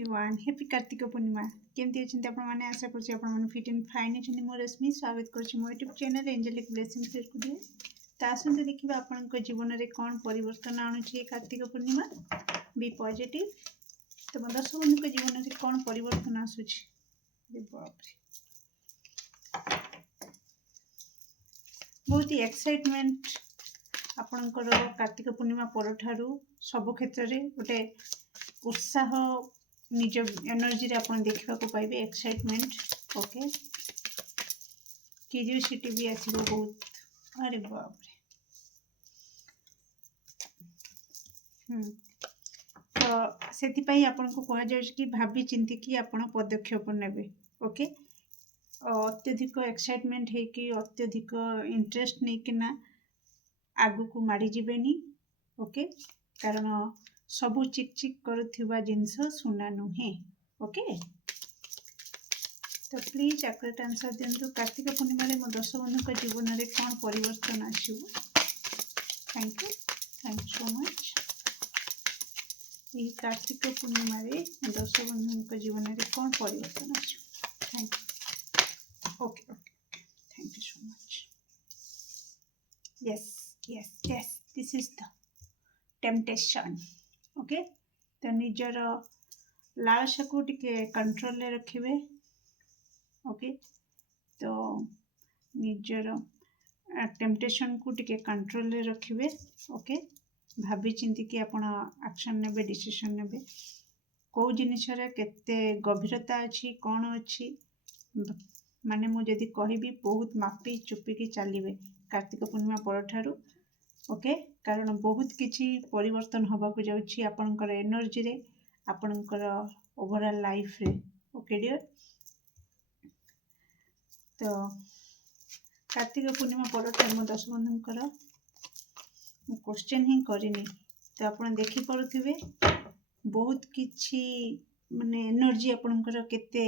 Everyone happy Kartik Purnima केमती अच्छे आपण मैंने आशा करछि आपण माने फिट एंड फाइन अच्छे मो रश्मि स्वागत करछि मो YouTube channel Angelic Blessing studio तो आसंते देखिबा आपण जीवन में कौन परिवर्तन आणुछि कार्तिक पूर्णिमा बी पॉजिटिव तो मो दर्शक बंधु जीवन में कौन परिवर्तन आसुछि बाप रे बहुत ही एक्साइटमेंट आपणकर कार्तिक पूर्णिमा पर ठारू सब क्षेत्र में गोटे उत्साह निज एनर्जी रे आपण देखा पाइबे एक्साइटमेंट ओके क्यूरियोसिटी भी आसीबो बहुत अरे बाप रे तो सेति पई आपण को कहा जाय कि भाबी चिंती कि आपण पदक्षेप नेबे ओके अत्यधिक एक्साइटमेंट है कि अत्यधिक इंटरेस्ट नहीं कि ना आगु को मारी जिबेनी ओके कारण सबू चिक चिक करुवा जिनस सुना नुहे ओके तो please accurate answer दिंतु Kartik Purnima मो दर्शक बंधु जीवन में कौन परिवर्तन आसो थैंक यू सो मच ये कार्तिक पूर्णिमा मो दर्शक बंधु जीवन में कौन परिवर्तन आसो thank you okay okay thank you so much yes yes yes this is the temptation okay तो निजर लालसा को टिके कंट्रोल ले रखिबे ओके तो निजर टेम्पटेशन को टिके कंट्रोल ले रखिबे ओके भाभी चिंती कि आपण एक्शन नेबे डिसीजन नेबे को जिनिस रे केते गभीरता अछि कोन अछि माने मु जदी कहिबी बहुत मापी चुपी की चलिबे कार्तिक पूर्णिमा पर ठारू ओके कारण बहुत किछि परिवर्तन हवा को जाउछि आपनकर एनर्जी रे आपनकर ओवरऑल लाइफ रे ओके डियर तो कार्तिक पूर्णिमा पर मो दर्शक बंधुकर मु क्वेश्चन ही करिनी तो आपण देखि पड़ुथिबे बहुत किछि माने एनर्जी आपनकर केते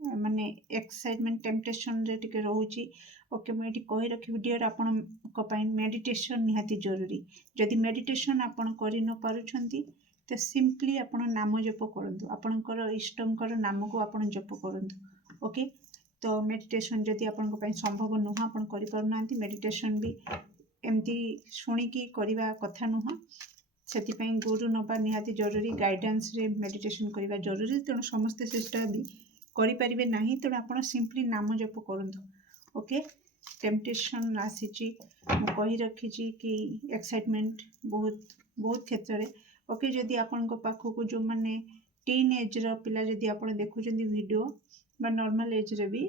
माने एक्साइटमेंट टेम्पटेशन रे टिके रहउछि ओके मैं ये कही रखी डियर आपण मेडिटेशन निहाती जरूरी जदि मेडिटेशन आपण करि न पारुछंती तो सिंपली आपण नाम जप करंतु आपणकर इष्टंकर नाम को आपण जप करंतु ओके तो मेडिटेशन जदि आपण पई संभव नुह आपण करि पारुनांती मेडिटेशन भी एमती सुनी की करबा कथा नुह सेति पई गुरु नबा निहाती जरूरी गाइडेंस रे मेडिटेशन करबा जरूरी तेणु समस्त चेष्टा भी करि परिबे नाही तेणु आपण सिंपली नाम जप करंतु ओके टेम्पटेशन आसीची मु कही रखी कि एक्साइटमेंट बहुत बहुत क्षेत्र में ओके जदि आपण को पाखो को जो माने टीन एज रो पिला जदि आपण देखुचंदी वीडियो बा नॉर्मल एज रे भी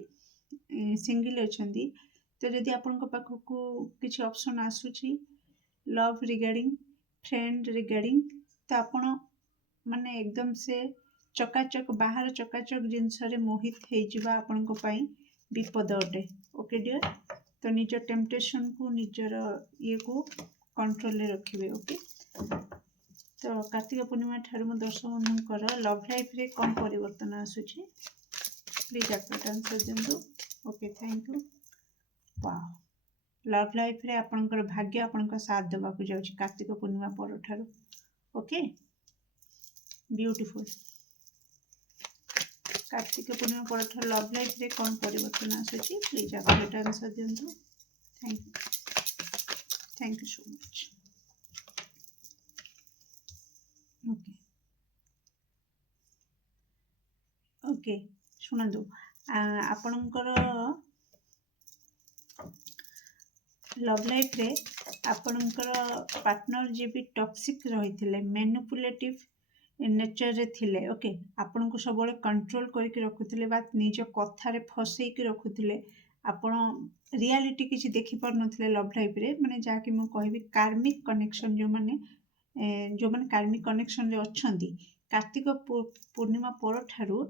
सिंगल अछंदी तो जदि आपण को पाखो को किछि ऑप्शन आसुची लव रिगार्डिंग फ्रेंड रिगार्डिंग तो आपण माने एकदम से चकाचक बाहर चकाचक जिनस रे मोहित हे जिबा आपण को पई विपद अटे ओके डियर तो निज टेम्पटेशन को निजर ये को कंट्रोल ले रखिबे ओके तो कार्तिक पूर्णिमा ठार मो दर्शक बंधुकर लव लाइफ रे कौन परिवर्तन आसुची प्लीज एक्यूरेट आंसर दिंतु okay thank you wow love life रे आपनकर भाग्य आपनकर साथ देबा को जाउची कार्तिक पूर्णिमा पर ठार ओके ब्यूटीफुल कार्तिक पूर्णिमा पर लव लाइफ रे कौन परिवर्तन आसुची प्लीज एक्यूरेट आंसर दिंतु thank you so much okay okay सुनंदु आपणकर लव लाइफ रे आपणकर पार्टनर जे भी टॉक्सिक रही मैनिपुलेटिव नेचर रे थिले ओके आपण को सब कंट्रोल करके रखुथिले बा निज कथारे फसई के रखुथिले आपण रियलिटी किछि देखि पर नथिले लव लाइफ रे माने जा कि मु कहबी कार्मिक कनेक्शन जो माने कार्मिक कनेक्शन रे अछंती कार्तिक पूर्णिमा पर ठारू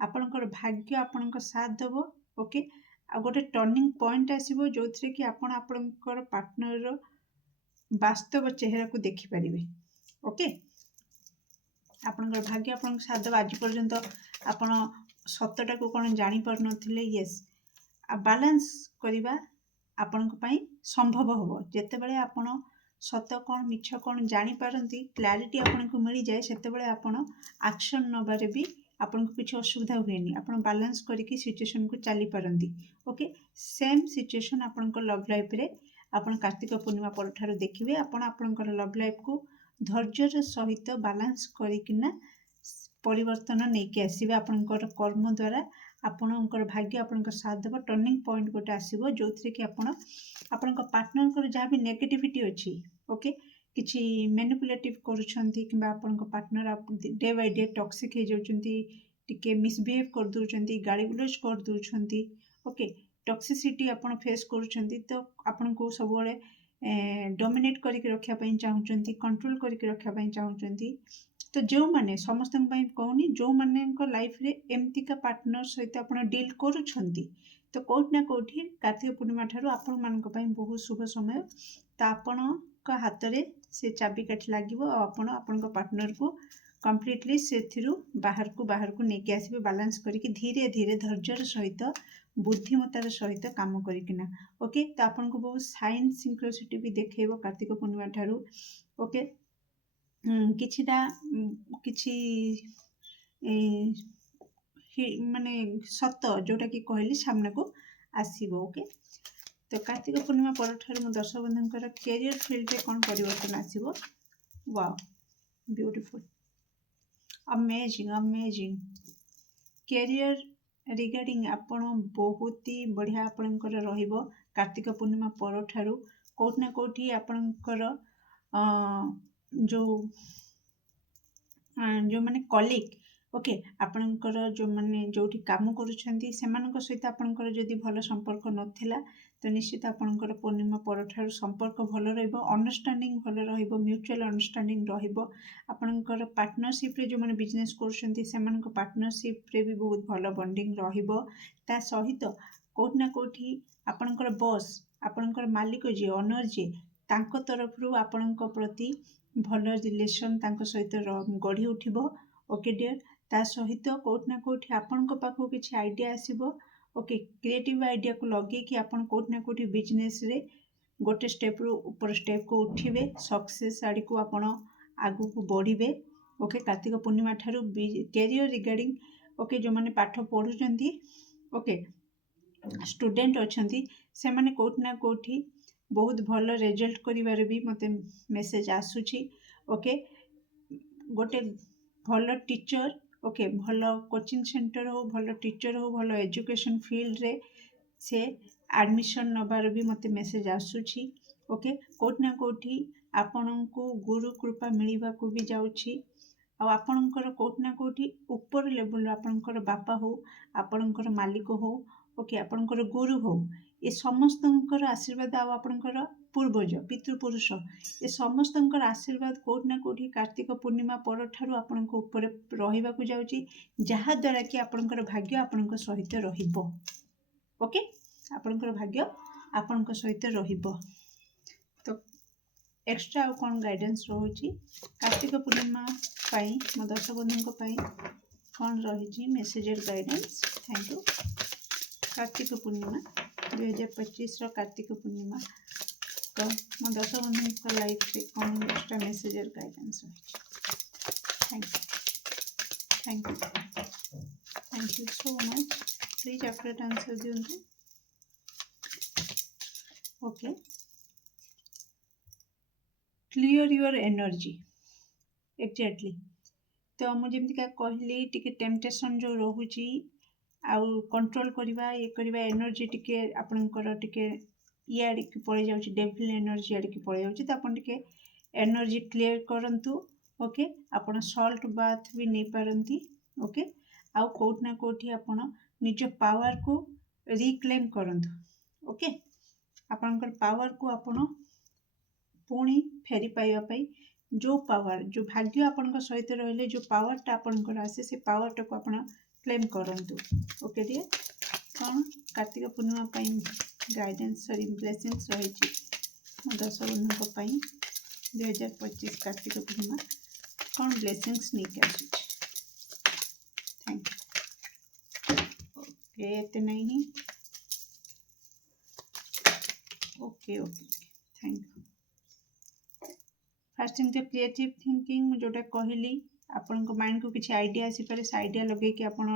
आपणकर भाग्य आपणकर साथ देबो ओके आ गोटे टर्निंग पॉइंट आसीबो जोथरे कि आपण आपणकर पार्टनर रो वास्तव चेहरा को देखि परिबे ओके आपणकर भाग्य आपन साथ देबो आज पर्यंत आपण सत्यटा को कोन जानि पर नथिले यस आ बैलेंस करिबा आपण को पई संभव होबो जेते बेले आपण ସତ କ'ଣ ମିଛ କ'ଣ ଜାଣିପାରନ୍ତି, କ୍ଲାରିଟି ଆପଣଙ୍କୁ ମିଳିଯାଏ, ସେତେବେଳେ ଆପଣ ଆକ୍ସନ୍ ନେବାରେ ବି ଆପଣଙ୍କୁ କିଛି ଅସୁବିଧା ହୁଏନି। ଆପଣ ବାଲାନ୍ସ କରିକି ସିଚୁଏସନ୍କୁ ଚାଲିପାରନ୍ତି। ଓକେ, ସେମ୍ ସିଚୁଏସନ୍ ଆପଣଙ୍କ ଲଭ୍ ଲାଇଫ୍ରେ ଆପଣ କାର୍ତ୍ତିକ ପୂର୍ଣ୍ଣିମା ପରଠାରୁ ଦେଖିବେ। ଆପଣ ଆପଣଙ୍କର ଲଭ୍ ଲାଇଫ୍କୁ ଧୈର୍ଯ୍ୟର ସହିତ ବାଲାନ୍ସ କରିକିନା ପରିବର୍ତ୍ତନ ନେଇକି ଆସିବେ। ଆପଣଙ୍କର କର୍ମ ଦ୍ୱାରା ଆପଣଙ୍କର ଭାଗ୍ୟ ଆପଣଙ୍କ ସାଥ ଦେବ। ଟର୍ଣ୍ଣିଂ ପଏଣ୍ଟ ଗୋଟେ ଆସିବ, ଯେଉଁଥିରେ କି ଆପଣ ଆପଣଙ୍କ ପାର୍ଟନରଙ୍କର ଯାହା ବି ନେଗେଟିଭିଟି ଅଛି, ଓକେ, କିଛି ମ୍ୟାନିପୁଲେଟିଭ୍ କରୁଛନ୍ତି କିମ୍ବା ଆପଣଙ୍କ partner day by day toxic ହେଇଯାଉଛନ୍ତି, ଟିକେ ମିସବିହେଭ୍ କରିଦେଉଛନ୍ତି, ଗାଳି ଗୁଲଜ କରିଦେଉଛନ୍ତି, ଓକେ, ଟକ୍ସିସିଟି ଆପଣ ଫେସ୍ କରୁଛନ୍ତି, ତ ଆପଣଙ୍କୁ ସବୁବେଳେ ଡୋମିନେଟ୍ କରିକି ରଖିବା ପାଇଁ ଚାହୁଁଛନ୍ତି, କଣ୍ଟ୍ରୋଲ କରିକି ରଖିବା ପାଇଁ ଚାହୁଁଛନ୍ତି। ତ ଯେଉଁମାନେ, ସମସ୍ତଙ୍କ ପାଇଁ କହୁନି, ଯେଉଁମାନଙ୍କ ଲାଇଫ୍ରେ ଏମିତିକା ପାର୍ଟନର ସହିତ ଆପଣ ଡିଲ୍ କରୁଛନ୍ତି, ତ କେଉଁଠି ନା କେଉଁଠି କାର୍ତ୍ତିକ ପୂର୍ଣ୍ଣିମା ଠାରୁ ଆପଣମାନଙ୍କ ପାଇଁ ବହୁତ ଶୁଭ ସମୟ। ତ ଆପଣଙ୍କ ହାତରେ ସେ ଚାବିକାଠି ଲାଗିବ ଆଉ ଆପଣ ଆପଣଙ୍କ ପାର୍ଟନରକୁ କମ୍ପ୍ଲିଟଲି ସେଥିରୁ ବାହାରକୁ ନେଇକି ଆସିବେ, ବାଲାନ୍ସ କରିକି ଧୀରେ ଧୀରେ ଧୈର୍ଯ୍ୟର ସହିତ ବୁଦ୍ଧିମତାର ସହିତ କାମ କରିକିନା। ଓକେ, ତ ଆପଣଙ୍କୁ ବହୁତ ସାଇନ୍ ସିଙ୍କ୍ରୋସିଟି ବି ଦେଖେଇବ କାର୍ତ୍ତିକ ପୂର୍ଣ୍ଣିମା ଠାରୁ। ଓକେ, କିଛିଟା କିଛି ମାନେ ସତ ଯେଉଁଟାକି କହିଲି ସାମ୍ନାକୁ ଆସିବ। ଓକେ, ତ କାର୍ତ୍ତିକ ପୂର୍ଣ୍ଣିମା ପରଠାରୁ ମୋ ଦର୍ଶକ ବନ୍ଧୁଙ୍କର କ୍ୟାରିୟର ଫିଲ୍ଡରେ କ'ଣ ପରିବର୍ତ୍ତନ ଆସିବ। Wow, beautiful, amazing amazing. Career regarding ଆପଣ ବହୁତ ହି ବଢ଼ିଆ ଆପଣଙ୍କର ରହିବ। କାର୍ତ୍ତିକ ପୂର୍ଣ୍ଣିମା ପରଠାରୁ କେଉଁଠି ନା କେଉଁଠି ଆପଣଙ୍କର ଯେଉଁମାନେ କଲିଗ୍, ଓକେ, ଆପଣଙ୍କର ଯେଉଁମାନେ ଯେଉଁଠି କାମ କରୁଛନ୍ତି ସେମାନଙ୍କ ସହିତ ଆପଣଙ୍କର ଯଦି ଭଲ ସମ୍ପର୍କ ନଥିଲା, ତ ନିଶ୍ଚିତ ଆପଣଙ୍କର ପୂର୍ଣ୍ଣିମା ପରଠାରୁ ସମ୍ପର୍କ ଭଲ ରହିବ, ଅଣ୍ଡରଷ୍ଟାଣ୍ଡିଂ ଭଲ ରହିବ, ମ୍ୟୁଚୁଆଲ୍ ଅଣ୍ଡରଷ୍ଟାଣ୍ଡିଂ ରହିବ। ଆପଣଙ୍କର ପାର୍ଟନରସିପ୍ରେ ଯେଉଁମାନେ ବିଜନେସ୍ କରୁଛନ୍ତି ସେମାନଙ୍କ ପାର୍ଟନରସିପ୍ରେ ବି ବହୁତ ଭଲ ବଣ୍ଡିଂ ରହିବ। ତା ସହିତ କେଉଁଠି ନା କେଉଁଠି ଆପଣଙ୍କର ବସ୍, ଆପଣଙ୍କର ମାଲିକ ଯିଏ, ଅନର୍ ଯିଏ, ତାଙ୍କ ତରଫରୁ ଆପଣଙ୍କ ପ୍ରତି ଭଲ ରିଲେସନ୍ ତାଙ୍କ ସହିତ ଗଢ଼ି ଉଠିବ। ଓକେ ଡିୟର୍, ତା ସହିତ କେଉଁଠି ନା କେଉଁଠି ଆପଣଙ୍କ ପାଖକୁ କିଛି ଆଇଡ଼ିଆ ଆସିବ। ଓକେ, କ୍ରିଏଟିଭ୍ ଆଇଡ଼ିଆକୁ ଲଗେଇକି ଆପଣ କେଉଁଠି ନା କେଉଁଠି ବିଜନେସ୍ରେ ଗୋଟେ ଷ୍ଟେପ୍ରୁ ଉପର ଷ୍ଟେପ୍କୁ ଉଠିବେ, ସକ୍ସେସ୍ ଆଡ଼ିକୁ ଆପଣ ଆଗକୁ ବଢ଼ିବେ। ଓକେ, କାର୍ତ୍ତିକ ପୂର୍ଣ୍ଣିମା ଠାରୁ କ୍ୟାରିୟର ରିଗାର୍ଡ଼ିଂ, ଓକେ, ଯେଉଁମାନେ ପାଠ ପଢ଼ୁଛନ୍ତି, ଓକେ, ଷ୍ଟୁଡେଣ୍ଟ ଅଛନ୍ତି, ସେମାନେ କେଉଁଠି ନା କେଉଁଠି ବହୁତ ଭଲ ରେଜଲ୍ଟ କରିବାରେ ବି ମୋତେ ମେସେଜ୍ ଆସୁଛି। ଓକେ, ଗୋଟେ ଭଲ ଟିଚର୍, ଓକେ, ଭଲ କୋଚିଂ ସେଣ୍ଟର ହଉ, ଭଲ ଟିଚର୍ ହଉ, ଭଲ ଏଜୁକେସନ୍ ଫିଲ୍ଡରେ ସେ ଆଡ଼ମିସନ୍ ନେବାର ବି ମୋତେ ମେସେଜ୍ ଆସୁଛି। ଓକେ, କେଉଁଠି ନା କେଉଁଠି ଆପଣଙ୍କୁ ଗୁରୁ କୃପା ମିଳିବାକୁ ବି ଯାଉଛି। ଆଉ ଆପଣଙ୍କର କେଉଁଠି ନା କେଉଁଠି ଉପର ଲେବୁଲ୍ର ଆପଣଙ୍କର ବାପା ହଉ, ଆପଣଙ୍କର ମାଲିକ ହଉ, ଓକେ, ଆପଣଙ୍କର ଗୁରୁ ହଉ, ଏ ସମସ୍ତଙ୍କର ଆଶୀର୍ବାଦ ଆଉ ଆପଣଙ୍କର ପୂର୍ବଜ ପିତୃପୁରୁଷ, ଏ ସମସ୍ତଙ୍କର ଆଶୀର୍ବାଦ କେଉଁଠି ନା କେଉଁଠି କାର୍ତ୍ତିକ ପୂର୍ଣ୍ଣିମା ପରଠାରୁ ଆପଣଙ୍କ ଉପରେ ରହିବାକୁ ଯାଉଛି, ଯାହାଦ୍ୱାରା କି ଆପଣଙ୍କର ଭାଗ୍ୟ ଆପଣଙ୍କ ସହିତ ରହିବ। ଓକେ, ଆପଣଙ୍କର ଭାଗ୍ୟ ଆପଣଙ୍କ ସହିତ ରହିବ। ତ ଏକ୍ସଟ୍ରା ଆଉ କ'ଣ ଗାଇଡେନ୍ସ ରହୁଛି କାର୍ତ୍ତିକ ପୂର୍ଣ୍ଣିମା ପାଇଁ, ମୋ ଦର୍ଶକ ବନ୍ଧୁଙ୍କ ପାଇଁ କ'ଣ ରହିଛି ମେସେଜର guidance. Thank you. Kartik Purnima 2025ର କାର୍ତ୍ତିକ ପୂର୍ଣ୍ଣିମା, ତ ମୋ ଦର୍ଶକ ବନ୍ଧୁଙ୍କ ଲାଇଫରେ କ'ଣ ଏକ୍ସଟ୍ରା ମେସେଜର ଗାଇଡେନ୍ସ ରହିଛି। Thank you so much. Please after answer ଦିଅନ୍ତୁ। Okay, clear your energy. Exactly, ତ ମୁଁ ଯେମିତିକା କହିଲି, ଟିକେ ଟେମ୍ପଟେସନ୍ ଯେଉଁ ରହୁଛି, ଆଉ କଣ୍ଟ୍ରୋଲ କରିବା, ଇଏ କରିବା, ଏନର୍ଜି ଟିକେ ଆପଣଙ୍କର ଟିକେ ଇଏ ଆଡ଼ିକି ପଳେଇ ଯାଉଛି, ଡେଭିଲ୍ ଏନର୍ଜି ଆଡ଼ିକି ପଳେଇ ଯାଉଛି, ତ ଆପଣ ଟିକେ ଏନର୍ଜି କ୍ଲିୟର କରନ୍ତୁ। ଓକେ, ଆପଣ ସଲ୍ଟ ବାଥ୍ ବି ନେଇପାରନ୍ତି। ଓକେ, ଆଉ କେଉଁଠି ନା କେଉଁଠି ଆପଣ ନିଜ ପାୱାରକୁ ରିକ୍ଲେମ୍ କରନ୍ତୁ। ଓକେ, ଆପଣଙ୍କର ପାୱାରକୁ ଆପଣ ପୁଣି ଫେରି ପାଇବା ପାଇଁ, ଯେଉଁ ପାୱାର, ଯେଉଁ ଭାଗ୍ୟ ଆପଣଙ୍କ ସହିତ ରହିଲେ ଯେଉଁ ପାୱାରଟା ଆପଣଙ୍କର ଆସେ, ସେ ପାୱାରଟାକୁ ଆପଣ କ୍ଲେମ୍ କରନ୍ତୁ। ଓକେ ଡିୟର୍, କ'ଣ କାର୍ତ୍ତିକ ପୂର୍ଣ୍ଣିମା ପାଇଁ ଗାଇଡେନ୍ସ, ସରି ବ୍ଲେସିଂସ୍ ରହିଛି ମୋ ଦର୍ଶକ ବନ୍ଧୁଙ୍କ ପାଇଁ 2025 କାର୍ତ୍ତିକ ପୂର୍ଣ୍ଣିମା, କ'ଣ ବ୍ଲେସିଂସ୍ ନେଇକି ଆସୁଛି। Thank you. ଓକେ, ଏତେ ନାହିଁ। Okay okay, thank you. Fast thing तो क्रिएटिव थिंकिंग जोटा कहली आपण माइंड को किसी आइडिया आसी पारे से आइडिया लगे कि आपण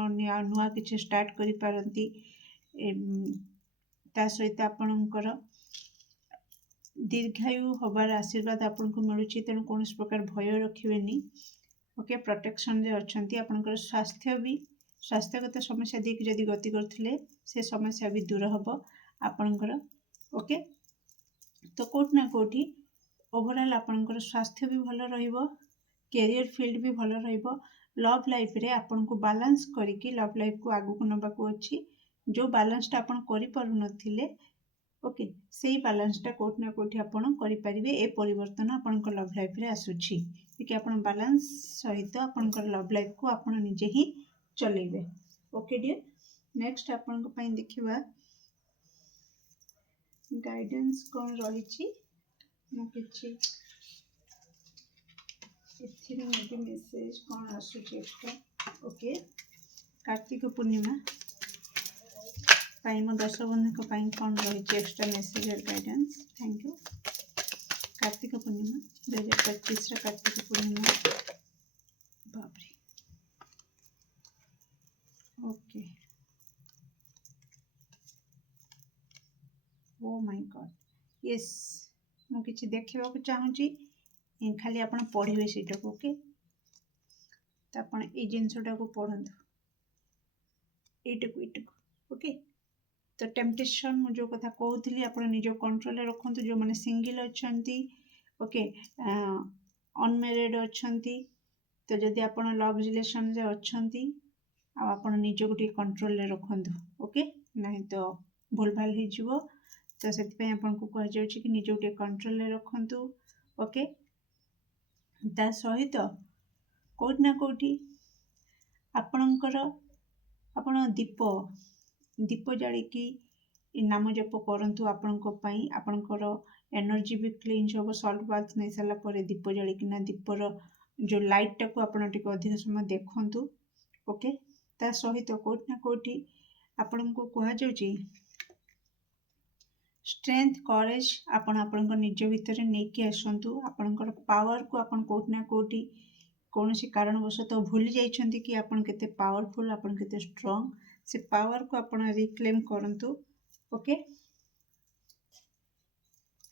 नुआ किसी स्टार्ट करि पारंती ता सहित आपणकर दीर्घायु हबार आशीर्वाद आपन को मिलुची तेणु कौन प्रकार भय रखिबेनी ओके प्रोटेक्शन रे अछंती आपणकर स्वास्थ्यगत समस्या देख जदि गति करथिले से समस्या भी दूर हबो आपणकर ओके तो कोट ना कोठी ओवरऑल आपणकर स्वास्थ्य भी भलो रहिबो कैरियर फील्ड भी भलो रहिबो लव लाइफ रे आपन को बैलेंस करिकि लव लाइफ को आगु को नबा को अछि जो बैलेंस टा आपन करि पारु नथिले ओके सेही बैलेंस टा कोट ना कोठी आपन करि परिबे ए परिवर्तन आपन को लव लाइफ रे आसुछि कि आपन बैलेंस सहित आपन को लव लाइफ को आपन निजे ही चलेबे ओके डियर नेक्स्ट आपन को पई देखिबा गाइडेंस कोन रहिछि मु किछि इथिरे मोटे मेसेज कोन आसुछि एक्स्ट्रा ओके कार्तिक पूर्णिमा पाई मो दर्शक बंधु को पाई कोन रहिछि एक्स्ट्रा मेसेज और guidance thank you Kartik Purnima 2025 रा कार्तिक पूर्णिमा बाप रे okay oh my God yes मु किछि देखिबा को चाहूची खाली आपण पढ़िबे सेटा को ओके त आपण ए जिंसटा को पढंतु एटा को ओके तो टेम्पटेशन मु जो कथा कहूली आपण निजो कंट्रोल रे रखंतु जो माने सिंगल अछंती ओके अनमैरिड अछंती तो जदि आपण लव रिलेशन रे अछंती आ आपण निजो को कंट्रोल रे रखंतु ओके नहीं तो भूल भाल हो जिवो तो सेति पय आपण को कह जाउची कि निजो को कंट्रोल रे रखंतु ओके ता सहित कोट ना कोठी आपणकर आपण दीप जाली की नाम जप करंतु आपणको पई आपणकर एनर्जी भी क्लीन होबो सॉल्ट बाथ नै सला परे दीप जाली की ना दीपर जो लाइट टा को आपण टिक अधिक समय देखंतु ओके ता सहित कोट ना कोठी आपणको कह जाउची स्ट्रेंथ करेज आपण आपणको निज भितर नै कि आसंतु आपणकर पावर को आपण कोट ना कोठी कौनसी कारणवशतः भूली जाइछंती कि आपण केते पावरफुल आपण केते स्ट्रांग से पावर को आपण रिक्लेम करंतु ओके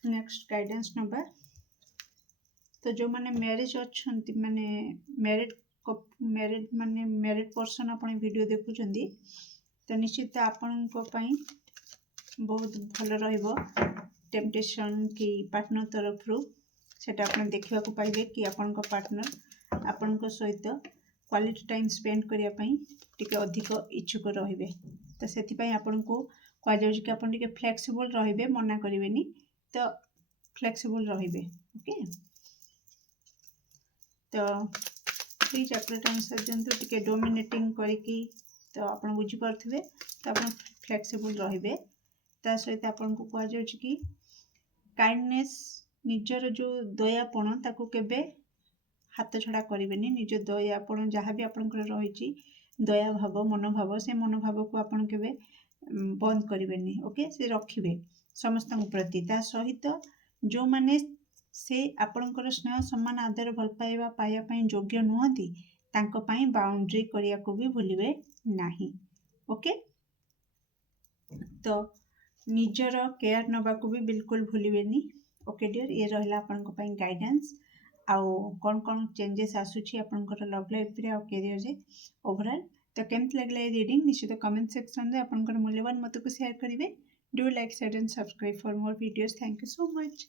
नेक्स्ट गाइडेंस नंबर तो जो माने मैरिज अछंती माने मैरिड माने मैरिड पर्सन आपण वीडियो देखुचंदी तो निश्चित आपण को पई बहुत भलो रहइबो टेम्पटेशन की पार्टनर तरफ रु सेटा आपण देखिबा को पाइबे कि आपण को पार्टनर आपण को सहित क्वालिटी टाइम स्पेंड करिया पई टिके अधिक इच्छुक रहिबे तो सेति पई आपण को कह जाउ कि आपण टिके फ्लेक्सिबल रहिबे मना करिवेनी तो फ्लेक्सिबल रहिबे ओके तो प्लीज अपडेट आंसर जंतु टिके डोमिनेटिंग करिकी तो आपण बुझी परथिबे तो आपण फ्लेक्सिबल रहिबे ता सहित आपण को कह जाउ कि काइंडनेस निजर जो दयापण ताको केबे हाथ छड़ा करेंगे निज दया आपण जहाँ भी आपंकर रही दया भाव मनोभाव से मनोभाव को आपण के बंद करेंगे ओके से रखिए समस्त प्रति ता सहित जो माने से आपणकर स्नेह सम्मान आदर भल पाइबा पाइबा योग्य नुहति तांको पई बाउंड्री करिया को भी भूलिबे नाही ओके तो निजर केयर नबा को भी बिल्कुल भूलिबेनी ओके डियर ये रहला आपनको पई गाइडेंस आउ कौन कौन चेंजेस आसुची आपनकर लव लाइफ रे और कैरियर रे ओवरऑल तो केमत लागले रीडिंग निश्चित कमेंट सेक्शन रे आपनकर मूल्यवान मत को शेयर करिवे do like share and subscribe for more videos thank you so much.